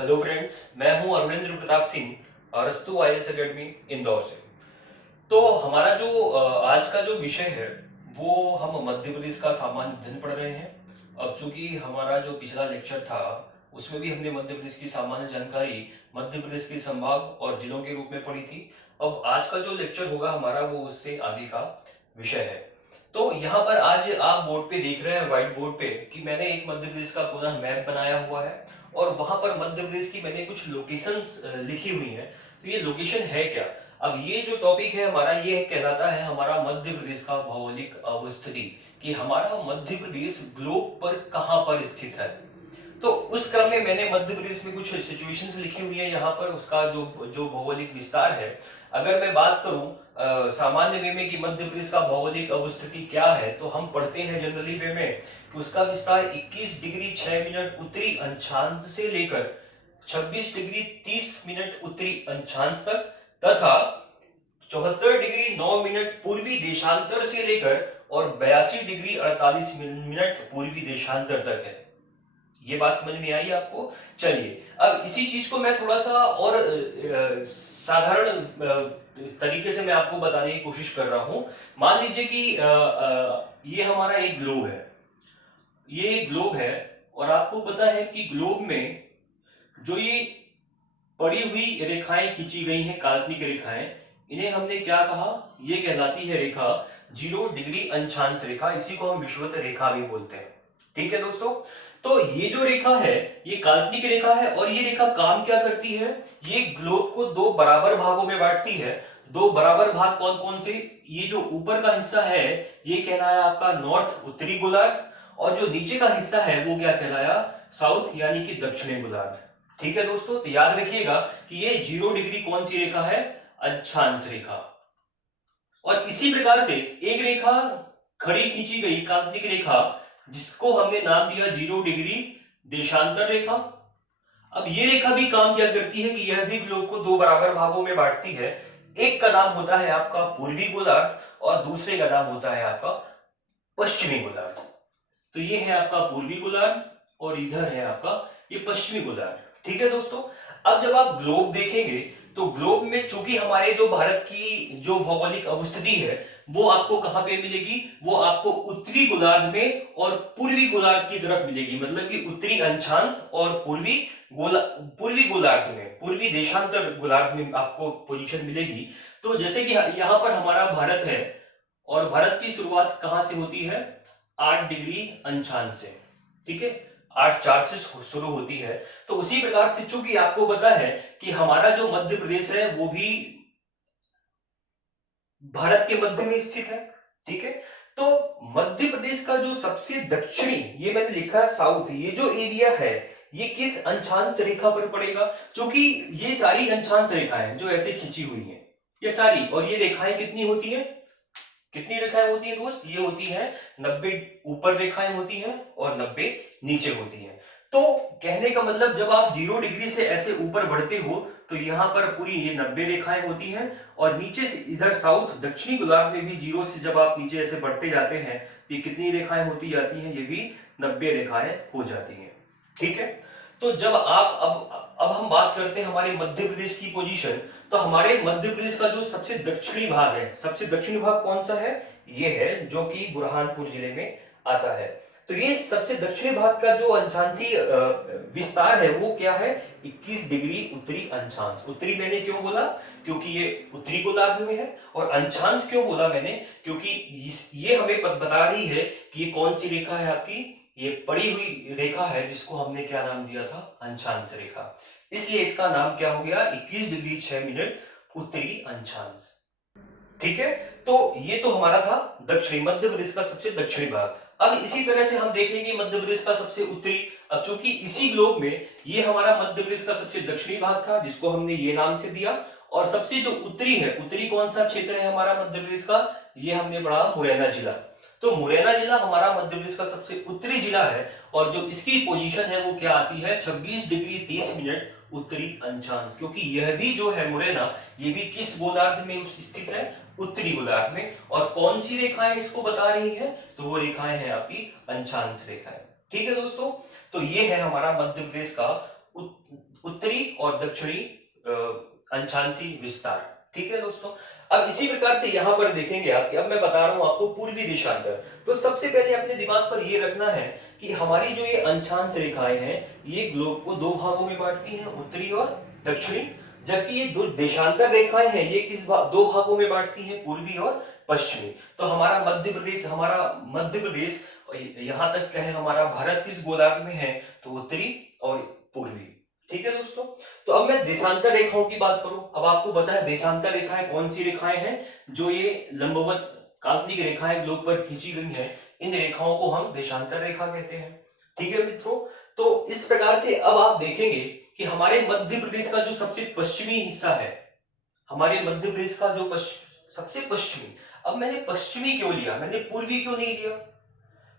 Hello friends, मैं हूं अरविंद्र प्रताप सिंह अरस्तु आईएएस एकेडमी इंदौर से। तो हमारा जो आज का जो विषय है वो हम मध्य प्रदेश का सामान्य अध्ययन पढ़ रहे हैं। अब चूंकि हमारा जो पिछला लेक्चर था उसमें भी हमने मध्य प्रदेश की सामान्य जानकारी मध्य प्रदेश के संभाग और जिलों के रूप में पढ़ी थी। अब आज का जो लेक्चर होगा हमारा वो उससे आगे का विषय है। तो यहाँ पर आज आप बोर्ड पे देख रहे हैं, व्हाइट बोर्ड पे, कि मैंने एक मध्य प्रदेश का पूरा मैप बनाया हुआ है और वहां पर मध्य प्रदेश की मैंने कुछ लोकेशंस लिखी हुई हैं। तो ये लोकेशन है क्या? अब ये जो टॉपिक है हमारा ये कहलाता है हमारा मध्य प्रदेश का भौगोलिक अवस्थिति, कि हमारा मध्य प्रदेश ग्लोब पर कहां पर स्थित है। तो उस क्रम में मैंने मध्य प्रदेश में कुछ सिचुएशंस लिखी हुई है यहाँ पर, उसका जो जो भौगोलिक विस्तार है। अगर मैं बात करूं सामान्य वे में कि मध्य प्रदेश का भौगोलिक अवस्थिति क्या है, तो हम पढ़ते हैं जनरली वे में कि उसका विस्तार 21 डिग्री 6 मिनट उत्तरी अक्षांश से लेकर 26 डिग्री 30 मिनट उत्तरी अक्षांश तक तथा 74 डिग्री 9 मिनट पूर्वी देशांतर से लेकर और 82 डिग्री 48 मिनट पूर्वी देशांतर तक है। ये बात समझ में आई आपको? चलिए, अब इसी चीज को मैं थोड़ा सा और साधारण तरीके से मैं आपको बताने की कोशिश कर रहा हूं। मान लीजिए कि ये हमारा एक ग्लोब है, ये ग्लोब है, और आपको पता है कि ग्लोब में जो ये पड़ी हुई रेखाएं खींची गई हैं, काल्पनिक रेखाएं, इन्हें हमने क्या कहा? ये कहलाती है रेखा 0 डिग्री अक्षांश रेखा। इसी को हम विषुवत रेखा भी बोलते हैं। ठीक है दोस्तों, तो ये जो रेखा है ये काल्पनिक रेखा है, और ये रेखा काम क्या करती है? ये ग्लोब को दो बराबर भागों में बांटती है। दो बराबर भाग कौन कौन से? ये जो ऊपर का हिस्सा है ये कहलाया आपका नॉर्थ, उत्तरी गोलार्ध, और जो नीचे का हिस्सा है वो क्या कहलाया? साउथ, यानी कि दक्षिणी गोलार्ध। ठीक है दोस्तों, तो याद रखिएगा कि ये 0 डिग्री कौन सी रेखा है? अक्षांश रेखा। और इसी प्रकार से एक रेखा खड़ी खींची गई काल्पनिक रेखा जिसको हमने नाम दिया 0 डिग्री देशांतर रेखा। अब ये रेखा भी काम क्या करती है कि यह भी ग्लोब को दो बराबर भागों में बांटती है। एक का नाम होता है आपका पूर्वी गोलार्ध और दूसरे का नाम होता है आपका पश्चिमी गोलार्ध। तो ये है आपका पूर्वी गोलार्ध और इधर है आपका ये पश्चिमी गोलार्ध। ठीक है दोस्तों, अब जब आप ग्लोब देखेंगे तो ग्लोब में चूंकि हमारे जो भारत की जो भौगोलिक अवस्थिति है वो आपको कहां पे मिलेगी? वो आपको उत्तरी गोलार्ध में और पूर्वी गोलार्ध की तरफ मिलेगी। मतलब कि उत्तरी अक्षांश और पूर्वी गोलार्ध में, पूर्वी देशांतर गोलार्ध में आपको पोजीशन मिलेगी। तो जैसे कि यहाँ पर हमारा भारत है, और भारत की शुरुआत कहां से होती है? 8 डिग्री अंशांश से। ठीक है, 8 4 से शुरू होती है। तो उसी प्रकार से चूंकि आपको पता है कि हमारा जो मध्य प्रदेश है वो भी भारत के मध्य में स्थित है। ठीक है, तो मध्य प्रदेश का जो सबसे दक्षिणी, ये मैंने लिखा है साउथ, ये जो एरिया है ये किस अंशांश रेखा पर पड़ेगा? क्योंकि ये सारी अंशांश रेखाएं जो ऐसे खींची हुई हैं ये सारी, और ये रेखाएं कितनी होती है? कितनी रेखाएं होती है दोस्त? ये होती है 90 ऊपर रेखाएं होती हैं और 90 नीचे होती हैं। तो कहने का मतलब जब आप 0 डिग्री से ऐसे ऊपर बढ़ते हो तो यहाँ पर पूरी ये 90 रेखाएं होती हैं, और नीचे से इधर साउथ दक्षिणी गोलार्ध में भी 0 से जब आप नीचे ऐसे बढ़ते जाते हैं तो ये कितनी रेखाएं होती जाती हैं? ये भी 90 रेखाएं हो जाती हैं। ठीक है, तो जब आप अब हम बात करते हैं हमारे मध्य प्रदेश की पोजीशन। तो हमारे मध्य प्रदेश का जो सबसे दक्षिणी भाग है, सबसे दक्षिणी भाग कौन सा है? ये है जो कि बुरहानपुर जिले में आता है। तो ये सबसे दक्षिणी भाग का जो अंशांशी विस्तार है वो क्या है? 21 डिग्री उत्तरी अक्षांश। उत्तरी मैंने क्यों बोला? क्योंकि ये उत्तरी गोलार्ध में है। और अंशांश क्यों बोला मैंने? क्योंकि ये हमें बता रही है कि ये कौन सी रेखा है आपकी? ये पड़ी हुई रेखा है जिसको हमने क्या नाम दिया था? अक्षांश रेखा। इसलिए इसका नाम क्या हो गया? 21 डिग्री 6 मिनट उत्तरी अक्षांश। ठीक है, तो ये तो हमारा था दक्षिणी, मध्य प्रदेश का सबसे दक्षिणी भाग। अब इसी तरह से हम देख लेंगे मध्य प्रदेश का सबसे उत्तरी। अब चूंकि इसी ग्लोब में ये हमारा मध्य प्रदेश का सबसे दक्षिणी भाग था जिसको हमने ये नाम से दिया, और सबसे जो उत्तरी है, उत्तरी कौन सा क्षेत्र है हमारा मध्य प्रदेश का? ये हमने पढ़ा मुरैना जिला। तो मुरैना जिला हमारा मध्य प्रदेश का सबसे उत्तरी जिला है, और जो इसकी पोजीशन है वो क्या आती है? 26 डिग्री 30 मिनट उत्तरी अक्षांश। क्योंकि यह भी जो है मुरैना, ये भी किस गोलार्ध में स्थित है? उत्तरी गोलार्ध में। और कौन सी रेखाएं इसको बता रही है? तो वो रेखाएं हैं आपकी अक्षांश रेखाएं। ठीक है दोस्तों, तो ये है हमारा मध्य प्रदेश का उत्तरी और दक्षिणी अंशांशी विस्तार। ठीक है दोस्तों, अब इसी प्रकार से यहां पर देखेंगे आप कि अब मैं बता रहा हूं आपको पूर्वी देशांतर। तो सबसे पहले अपने दिमाग पर यह रखना है कि हमारी जो ये अंशांश रेखाएं हैं ये ग्लोब को दो भागों में बांटती हैं, उत्तरी और दक्षिणी। जबकि ये दो देशांतर रेखाएं हैं ये दो भागों में बांटती हैं, पूर्वी और पश्चिमी। तो हमारा मध्य प्रदेश यहां तक कहें हमारा भारत किस गोलार्ध में है, तो उत्तरी और पूर्वी। ठीक है दोस्तों, तो अब मैं देशांतर रेखाओं की बात करूं। अब आपको पता है देशांतर रेखाएं कौन सी रेखाएं हैं, जो ये लंबवत काल्पनिक रेखाएं ग्लोब पर खींची गई हैं, इन रेखाओं को हम देशांतर रेखा कहते हैं। ठीक है मित्रों, तो इस प्रकार से अब आप देखेंगे कि हमारे मध्य प्रदेश का जो सबसे पश्चिमी हिस्सा है, हमारे मध्य प्रदेश का जो सबसे पश्चिमी, अब मैंने पश्चिमी क्यों लिया, मैंने पूर्वी क्यों नहीं लिया?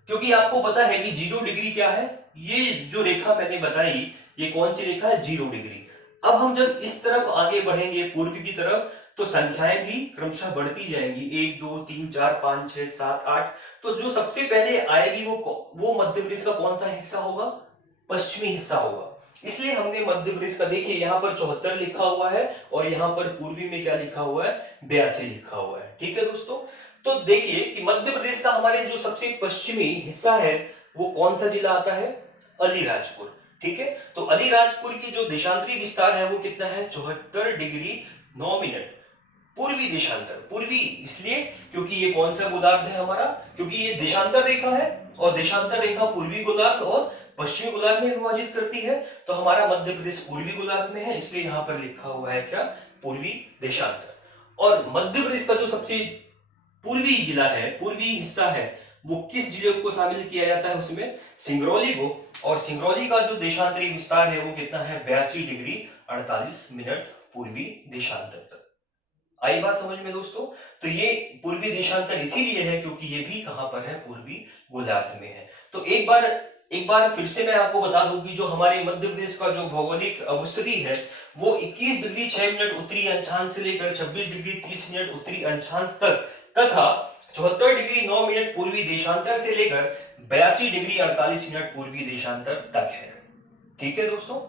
क्योंकि आपको पता है कि 0 डिग्री क्या है, ये जो रेखा मैंने बताई ये कौन सी रेखा है, 0 डिग्री। अब हम जब इस तरफ आगे बढ़ेंगे पूर्व की तरफ, तो संख्याएं भी क्रमशः बढ़ती जाएंगी, 1 2 3 4 5 6 7 8। तो जो सबसे पहले आएगी वो मध्य प्रदेश का कौन सा हिस्सा होगा, पश्चिमी हिस्सा होगा। इसलिए हमने मध्य प्रदेश का, देखिए यहाँ पर 74 लिखा हुआ है और यहाँ पर पूर्वी में क्या लिखा हुआ है, 82 लिखा हुआ है। ठीक है दोस्तों, तो देखिए कि मध्य प्रदेश का हमारे जो सबसे पश्चिमी हिस्सा है वो कौन सा जिला आता है, अलीराजपुर। ठीक है, तो अलीराजपुर की जो देशांतरी विस्तार है वो कितना है, 74 डिग्री 9 मिनट पूर्वी देशांतर। पूर्वी इसलिए क्योंकि ये कौन सा गोलार्ध है हमारा, क्योंकि ये देशांतर रेखा है और देशांतर रेखा पूर्वी गोलार्ध और पश्चिमी गोलार्ध में विभाजित करती है। तो हमारा मध्य प्रदेश पूर्वी गोलार्ध में है, इसलिए यहां पर लिखा हुआ है क्या, पूर्वी देशांतर। और मध्य प्रदेश का जो सबसे पूर्वी जिला है, पूर्वी हिस्सा है, वो किस जिले को शामिल किया जाता है उसमें, सिंगरौली को। और सिंगरौली का जो देशांतरी विस्तार है वो कितना है, 82 डिग्री 48 मिनट पूर्वी देशांतर तक। आई बात समझ में दोस्तों? तो ये पूर्वी देशांतर इसीलिए है क्योंकि ये भी कहां पर है, पूर्वी गोलार्ध में है। तो एक बार फिर से मैं आपको बता दूं कि जो हमारे मध्य प्रदेश का जो भौगोलिक अवस्थिति है वो 21 डिग्री 6 मिनट उत्तरी अक्षांश से लेकर 26 डिग्री 30 मिनट उत्तरी अक्षांश तक, तथा 74 डिग्री 9 मिनट पूर्वी देशांतर से लेकर 82 डिग्री 48 मिनट पूर्वी देशांतर तक है। ठीक है दोस्तों,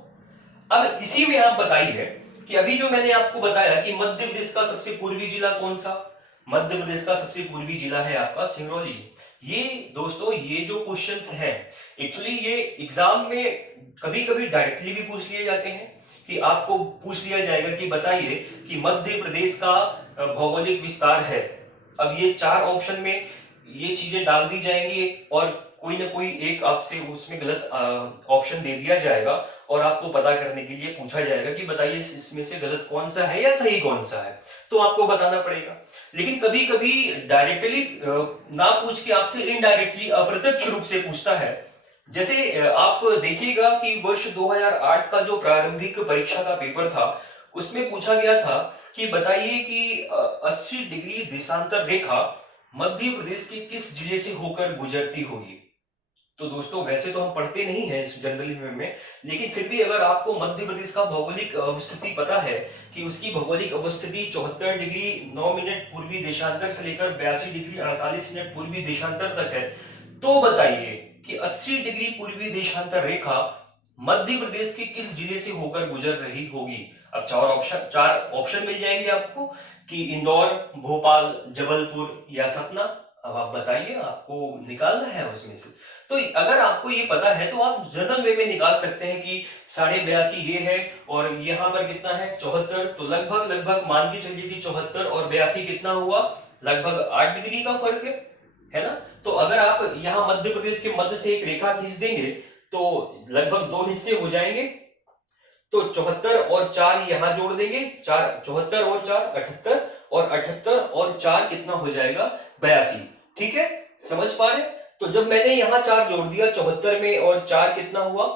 अब इसी में आप बताइए कि अभी जो मैंने आपको बताया कि मध्य प्रदेश का सबसे पूर्वी जिला कौन सा, मध्य प्रदेश का सबसे पूर्वी जिला है आपका सिंगरौली। ये दोस्तों ये जो क्वेश्चंस हैं एक्चुअली ये एग्जाम में कभी कभी डायरेक्टली भी पूछ लिए जाते हैं, कि आपको पूछ लिया जाएगा कि बताइए कि मध्य प्रदेश का भौगोलिक विस्तार है। अब ये 4 ऑप्शन में ये चीजें डाल दी जाएंगी और कोई ना कोई एक आपसे उसमें गलत ऑप्शन दे दिया जाएगा और आपको पता करने के लिए पूछा जाएगा कि बताइए इसमें से गलत कौन सा है या सही कौन सा है, तो आपको बताना पड़ेगा। लेकिन कभी कभी डायरेक्टली ना पूछ के आपसे इनडायरेक्टली अप्रत्यक्ष रूप से पूछता है। जैसे आप देखिएगा कि वर्ष 2008 का जो प्रारंभिक परीक्षा का पेपर था उसमें पूछा गया था कि बताइए कि 80 डिग्री देशांतर रेखा मध्य प्रदेश के किस जिले से होकर गुजरती होगी। तो दोस्तों वैसे तो हम पढ़ते नहीं हैं इस जनरली में, लेकिन फिर भी अगर आपको मध्य प्रदेश का भौगोलिक अवस्थिति पता है कि उसकी भौगोलिक अवस्थिति 74 डिग्री 9 मिनट पूर्वी देशांतर से लेकर 82 डिग्री 48 मिनट पूर्वी देशांतर तक है, तो बताइए कि 80 डिग्री पूर्वी देशांतर रेखा मध्य प्रदेश के किस जिले से होकर गुजर रही होगी। अब 4 ऑप्शन मिल जाएंगे आपको कि इंदौर, भोपाल, जबलपुर या सतना। अब आप बताइए, आपको निकालना है उसमें से। तो अगर आपको ये पता है तो आप जनरल वे में निकाल सकते हैं कि 82.5 ये है और यहाँ पर कितना है 74, तो लगभग मान के चलिए कि 74 और 82 कितना हुआ, लगभग 8 डिग्री का फर्क है ना। तो अगर आप यहाँ मध्य प्रदेश के मध्य से एक रेखा खींच देंगे तो लगभग 2 हिस्से हो जाएंगे, तो 74 और 4 यहां जोड़ देंगे, 74 और 4 78 और 78 और 4 कितना हो जाएगा 82। ठीक है, समझ पा रहे? तो जब मैंने यहां 4 जोड़ दिया 74 में और 4 कितना हुआ,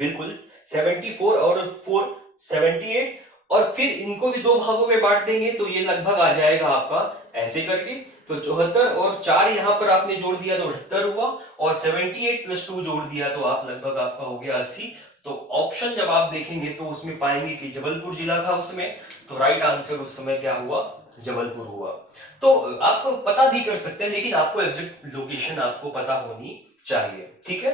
बिल्कुल 74 और 4 78, और फिर इनको भी 2 भागों में बांट देंगे तो ये लगभग आ जाएगा आपका ऐसे करके। तो 74 और 4 यहां पर आपने जोड़ दिया तो 78 हुआ और 78 प्लस 2 जोड़ दिया तो आप लगभग आपका हो गया 80। तो ऑप्शन जब आप देखेंगे तो उसमें पाएंगे कि जबलपुर जिला था उसमें, तो राइट आंसर उस समय क्या हुआ, जबलपुर हुआ। तो आप पता भी कर सकते हैं लेकिन आपको एग्जैक्ट लोकेशन आपको पता होनी चाहिए। ठीक है,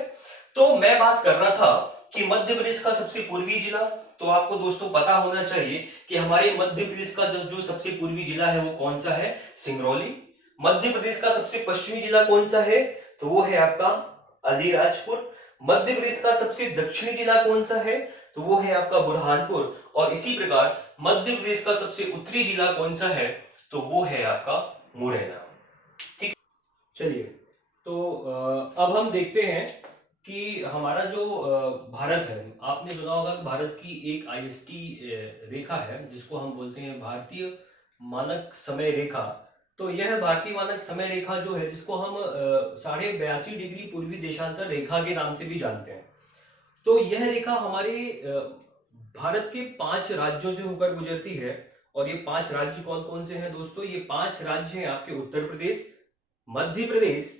तो मैं बात कर रहा था कि मध्य प्रदेश का सबसे पूर्वी जिला, तो आपको दोस्तों पता होना चाहिए कि हमारे मध्य प्रदेश का जो सबसे पूर्वी जिला है वो कौन सा है, सिंगरौली। मध्य प्रदेश का सबसे पश्चिमी जिला कौन सा है, तो वो है आपका अलीराजपुर। मध्य प्रदेश का सबसे दक्षिणी जिला कौन सा है, तो वो है आपका बुरहानपुर। और इसी प्रकार मध्य प्रदेश का सबसे उत्तरी जिला कौन सा है, तो वो है आपका मुरैना। ठीक, चलिए तो अब हम देखते हैं कि हमारा जो भारत है, आपने सुना होगा कि भारत की एक आईएसटी रेखा है जिसको हम बोलते हैं भारतीय मानक समय रेखा। तो यह भारतीय मानक समय रेखा जो है, जिसको हम 82.5 डिग्री पूर्वी देशांतर रेखा के नाम से भी जानते हैं। तो यह रेखा हमारे भारत के 5 राज्यों से होकर गुजरती है। और ये 5 राज्य कौन कौन से हैं दोस्तों, ये 5 राज्य हैं आपके उत्तर प्रदेश, मध्य प्रदेश,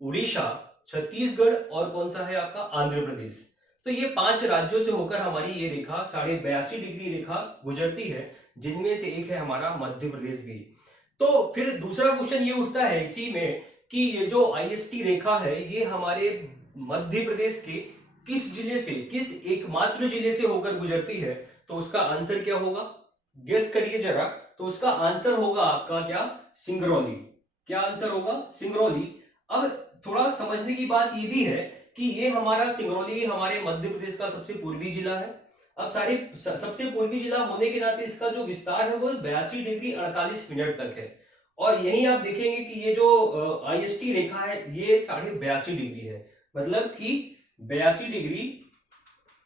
उड़ीसा, छत्तीसगढ़ और कौन सा है आपका आंध्र प्रदेश। तो ये 5 राज्यों से होकर हमारी ये रेखा 82.5 डिग्री रेखा गुजरती है, जिनमें से एक है हमारा मध्य प्रदेश भी। तो फिर दूसरा क्वेश्चन ये उठता है इसी में कि ये जो आईएसटी रेखा है ये हमारे मध्य प्रदेश के किस जिले से, किस एकमात्र जिले से होकर गुजरती है, तो उसका आंसर क्या होगा, गेस करिए जरा। तो उसका आंसर होगा आपका क्या, सिंगरौली। क्या आंसर होगा, सिंगरौली। अब थोड़ा समझने की बात ये भी है कि ये हमारा सिंगरौली हमारे मध्य प्रदेश का सबसे पूर्वी जिला है। अब सबसे पूर्वी जिला होने के नाते इसका जो विस्तार है वो 82 डिग्री 48 मिनट तक है। और यही आप देखेंगे कि ये जो आईएसटी रेखा है ये 82.5 डिग्री है, मतलब कि 82 डिग्री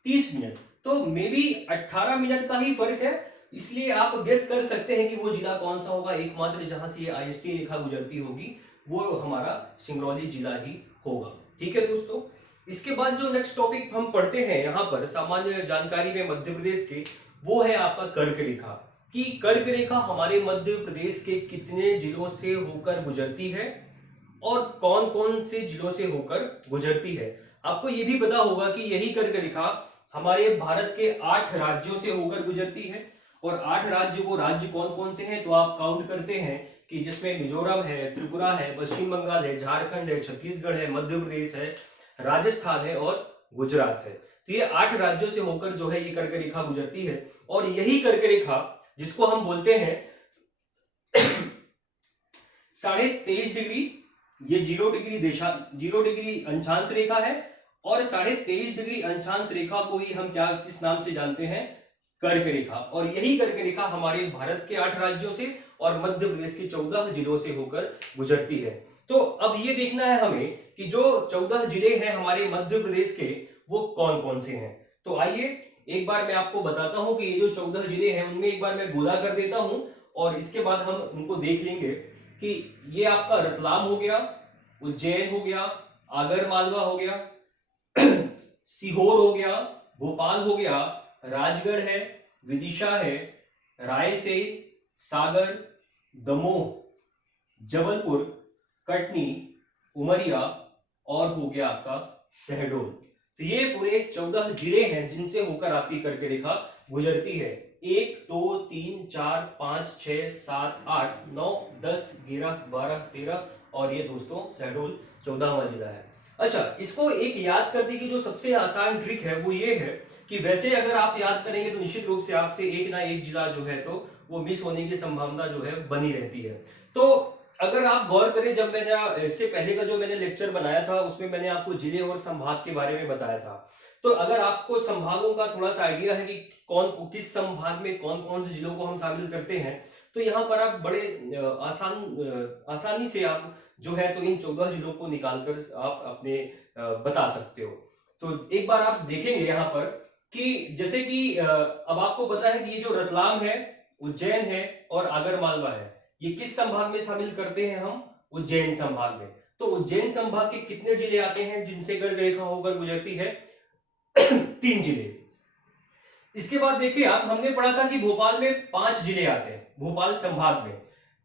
30 मिनट। तो मे बी 18 मिनट का ही फर्क है, इसलिए आप गेस कर सकते हैं कि वो जिला कौन सा होगा एकमात्र जहां से ये आईएसटी रेखा गुजरती होगी, वो हमारा सिंगरौली जिला ही होगा। ठीक है दोस्तों, इसके बाद जो नेक्स्ट टॉपिक हम पढ़ते हैं यहाँ पर सामान्य जानकारी में मध्य प्रदेश के, वो है आपका कर्क रेखा। कि कर्क रेखा हमारे मध्य प्रदेश के कितने जिलों से होकर गुजरती है और कौन कौन से जिलों से होकर गुजरती है। आपको ये भी पता होगा कि यही कर्क रेखा हमारे भारत के 8 राज्यों से होकर गुजरती है। और 8 राज्य, वो राज्य कौन कौन से हैं, तो आप काउंट करते हैं कि जिसमें मिजोरम है, त्रिपुरा है, पश्चिम बंगाल है, झारखंड है, छत्तीसगढ़ है, मध्य प्रदेश है, राजस्थान है और गुजरात है। तो ये 8 राज्यों से होकर जो है ये कर्क रेखा गुजरती है। और यही कर्क रेखा जिसको हम बोलते हैं 23.5 डिग्री, ये 0 डिग्री अंशांश रेखा है। और 23.5 डिग्री अंशांश रेखा को ही हम क्या, किस नाम से जानते हैं, कर्क रेखा। और यही कर्क रेखा हमारे भारत के 8 राज्यों से और मध्य प्रदेश के 14 जिलों से होकर गुजरती है। तो अब ये देखना है हमें कि जो 14 जिले हैं हमारे मध्य प्रदेश के, वो कौन कौन से हैं। तो आइए एक बार मैं आपको बताता हूं कि ये जो 14 जिले हैं उनमें एक बार मैं गोला कर देता हूं, और इसके बाद हम उनको देख लेंगे कि ये आपका रतलाम हो गया, उज्जैन हो गया, आगर मालवा हो गया, सीहोर हो गया, भोपाल हो गया, राजगढ़ है, विदिशा है, रायसेन, सागर, दमोह, जबलपुर, कटनी, उमरिया और हो गया आपका शहडोल। तो ये पूरे 14 जिले हैं जिनसे होकर आपकी कर्क रेखा गुजरती है। 1 2 3 4 5 6 7 8 9 10 11 12 13 और ये दोस्तों शहडोल 14वां जिला है। अच्छा, इसको एक याद करने की जो सबसे आसान ट्रिक है वो ये है कि वैसे अगर आप याद करेंगे तो निश्चित रूप से आपसे एक ना एक जिला जो है तो वो मिस होने की संभावना जो है बनी रहती है। तो अगर आप गौर करें, जब मैंने इससे पहले का जो मैंने लेक्चर बनाया था उसमें मैंने आपको जिले और संभाग के बारे में बताया था। तो अगर आपको संभागों का थोड़ा सा आइडिया है कि कौन किस संभाग में कौन कौन से जिलों को हम शामिल करते हैं, तो यहाँ पर आप बड़े आसानी से आप जो है तो इन 14 जिलों को निकालकर आप अपने बता सकते हो। तो एक बार आप देखेंगे यहाँ पर कि जैसे कि अब आपको पता है कि ये जो रतलाम है, उज्जैन है और आगर मालवा है, ये किस संभाग में शामिल करते हैं हम, उज्जैन संभाग में। तो उज्जैन संभाग के कितने जिले आते हैं जिनसे कर्क रेखा होकर गुजरती है 3 जिले। इसके बाद देखिए आप, हमने पढ़ा था कि भोपाल में 5 जिले आते हैं, भोपाल संभाग में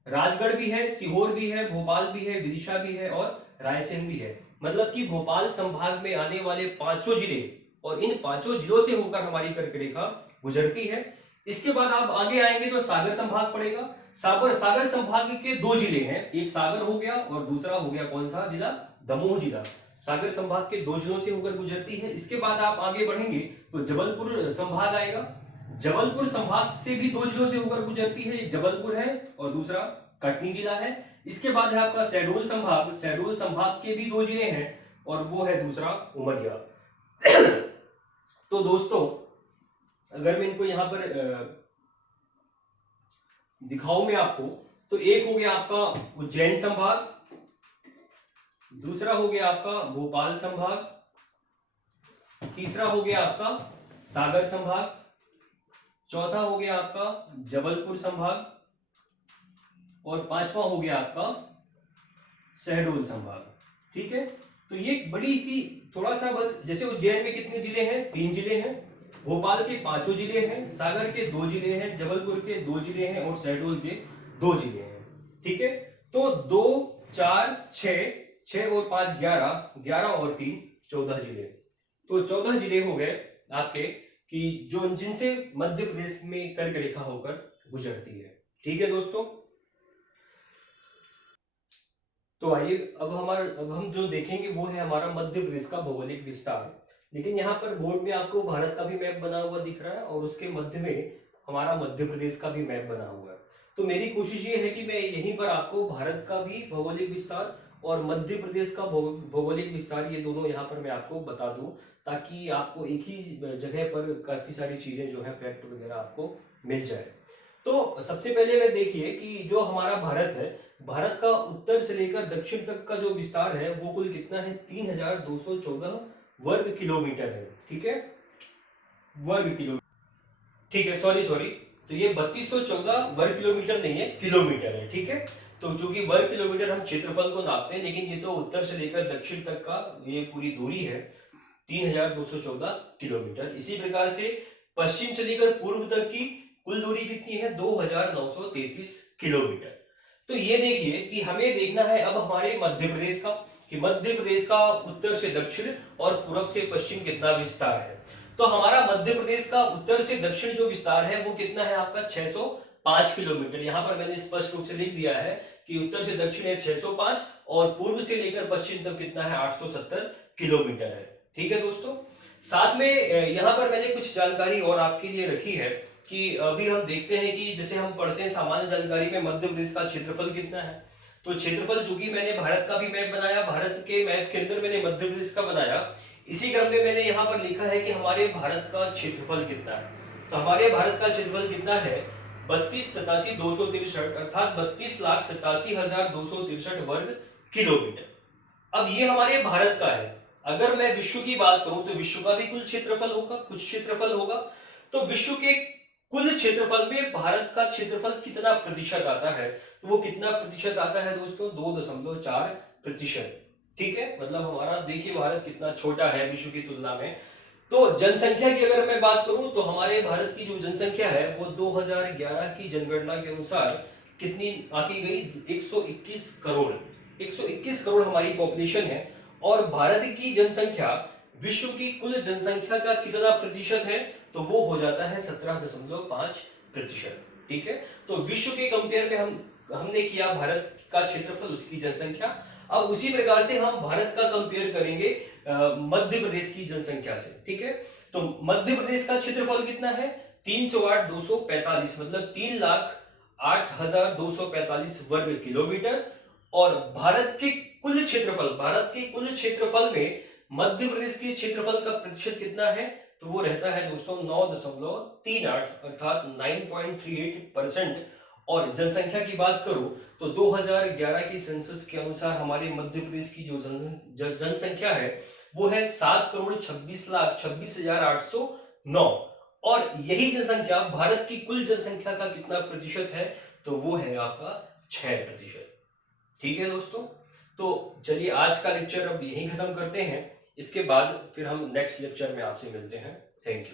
राजगढ़ भी है, सीहोर भी है, भोपाल भी है, विदिशा भी है और रायसेन भी है। मतलब कि भोपाल संभाग में आने वाले 5 जिले और इन 5 जिलों से होकर हमारी कर्क रेखा गुजरती है। इसके बाद आप आगे आएंगे तो सागर संभाग पड़ेगा। सागर संभाग के 2 जिले हैं, एक सागर हो गया और दूसरा हो गया कौन सा जिला, दमोह जिला। सागर संभाग के 2 जिलों से होकर गुजरती है। इसके बाद आप आगे बढ़ेंगे तो जबलपुर संभाग आएगा। जबलपुर संभाग से भी 2 जिलों से होकर गुजरती है, एक जबलपुर है और दूसरा कटनी जिला है। इसके बाद है आपका शहडोल संभाग, शहडोल संभाग के भी 2 जिले हैं और वो है दूसरा उमरिया। तो दोस्तों अगर मैं इनको यहां पर दिखाऊं मैं आपको, तो एक हो गया आपका उज्जैन संभाग, दूसरा हो गया आपका भोपाल संभाग, तीसरा हो गया आपका सागर संभाग, चौथा हो गया आपका जबलपुर संभाग और पांचवा हो गया आपका शहडोल संभाग। ठीक है, तो ये बड़ी सी थोड़ा सा बस, जैसे उज्जैन में कितने जिले हैं, 3 जिले हैं, भोपाल के 5 जिले हैं, सागर के 2 जिले हैं, जबलपुर के 2 जिले हैं और शहडोल के 2 जिले हैं। ठीक है, तो 2 4 6 और 5 11, 11 और 3 14 जिले। तो 14 जिले हो गए आपके कि जो जिनसे मध्य प्रदेश में कर्क रेखा होकर गुजरती है। ठीक है दोस्तों, तो आइए अब हम जो देखेंगे वो है हमारा मध्य प्रदेश का भौगोलिक विस्तार। लेकिन यहाँ पर बोर्ड में आपको भारत का भी मैप बना हुआ दिख रहा है और उसके मध्य में हमारा मध्य प्रदेश का भी मैप बना हुआ है। तो मेरी कोशिश ये है कि मैं यहीं पर आपको भारत का भी भौगोलिक विस्तार और मध्य प्रदेश का भौगोलिक विस्तार, ये दोनों यहाँ पर मैं आपको बता दूं, ताकि आपको एक ही जगह पर काफी सारी चीजें जो है फैक्ट वगैरह आपको मिल जाए। तो सबसे पहले मैं देखिए कि जो हमारा भारत है, भारत का उत्तर से लेकर दक्षिण तक का जो विस्तार है वो कुल कितना है, 3214 वर्ग किलोमीटर है। ठीक है, वर्ग किलोमीटर, ठीक है, सॉरी, तो ये 3214 वर्ग किलोमीटर नहीं है, किलोमीटर है। ठीक है, तो चूंकि वर्ग किलोमीटर हम क्षेत्रफल को नापते हैं, लेकिन ये तो उत्तर से लेकर दक्षिण तक का ये पूरी दूरी है 3214 किलोमीटर। इसी प्रकार से पश्चिम से लेकर पूर्व तक की कुल दूरी कितनी है, 2933 किलोमीटर। तो ये देखिए कि हमें देखना है अब हमारे मध्य प्रदेश का, कि मध्य प्रदेश का उत्तर से दक्षिण और पूर्व से पश्चिम कितना विस्तार है। तो हमारा मध्य प्रदेश का उत्तर से दक्षिण जो विस्तार है वो कितना है आपका, 605 किलोमीटर। यहां पर मैंने स्पष्ट रूप से लिख दिया है कि उत्तर से दक्षिण है 605 और पूर्व से लेकर पश्चिम तक कितना है, 870 किलोमीटर है। ठीक है दोस्तों, साथ में यहां पर मैंने कुछ जानकारी और आपके लिए रखी है कि अभी हम देखते हैं कि जैसे हम पढ़ते हैं सामान्य जानकारी में मध्य प्रदेश का क्षेत्रफल कितना है। तो क्षेत्रफल, चूंकि मैंने भारत का भी मैप बनाया, भारत के मैप के अंदर मैंने मध्य प्रदेश का बनाया, इसी क्रम में मैंने यहाँ पर लिखा है कि हमारे भारत का क्षेत्रफल कितना है। तो हमारे भारत का क्षेत्रफल कितना है, 32,87,263, अर्थात 32,87,263 वर्ग किलोमीटर। अब ये हमारे भारत का है। अगर मैं विश्व की बात करूं तो विश्व का भी कुल क्षेत्रफल होगा, कुछ क्षेत्रफल होगा। तो विश्व के कुल क्षेत्रफल में भारत का क्षेत्रफल कितना प्रतिशत आता है, तो वो कितना प्रतिशत आता है दोस्तों, 2.4%। ठीक है, मतलब हमारा देखिए भारत कितना छोटा है विश्व की तुलना में। तो जनसंख्या की अगर मैं बात करूं तो हमारे भारत की जो जनसंख्या है वो 2011 की जनगणना के अनुसार कितनी आकी गई, 121 करोड़। 121 करोड़ हमारी पॉपुलेशन है और भारत की जनसंख्या विश्व की कुल जनसंख्या का कितना प्रतिशत है, तो वो हो जाता है 17.5%। ठीक है, तो विश्व के कंपेयर में हमने किया भारत का क्षेत्रफल, उसकी जनसंख्या। अब उसी प्रकार से हम भारत का कंपेयर करेंगे मध्य प्रदेश की जनसंख्या से। ठीक है, तो मध्य प्रदेश का क्षेत्रफल कितना है, 308,245, मतलब 3,08,245 वर्ग किलोमीटर। और भारत के कुल क्षेत्रफल में मध्य प्रदेश के क्षेत्रफल का प्रतिशत कितना है, तो वो रहता है दोस्तों 9.38, अर्थात 9.38%। और जनसंख्या की बात करूं तो 2011 की सेंसस के अनुसार हमारे मध्य प्रदेश की जो जनसंख्या है वो है 7,26,26,809। और यही जनसंख्या भारत की कुल जनसंख्या का कितना प्रतिशत है, तो वो है आपका 6%। ठीक है दोस्तों, तो चलिए आज का लेक्चर अब यहीं खत्म करते हैं। इसके बाद फिर हम नेक्स्ट लेक्चर में आपसे मिलते हैं। Thank you.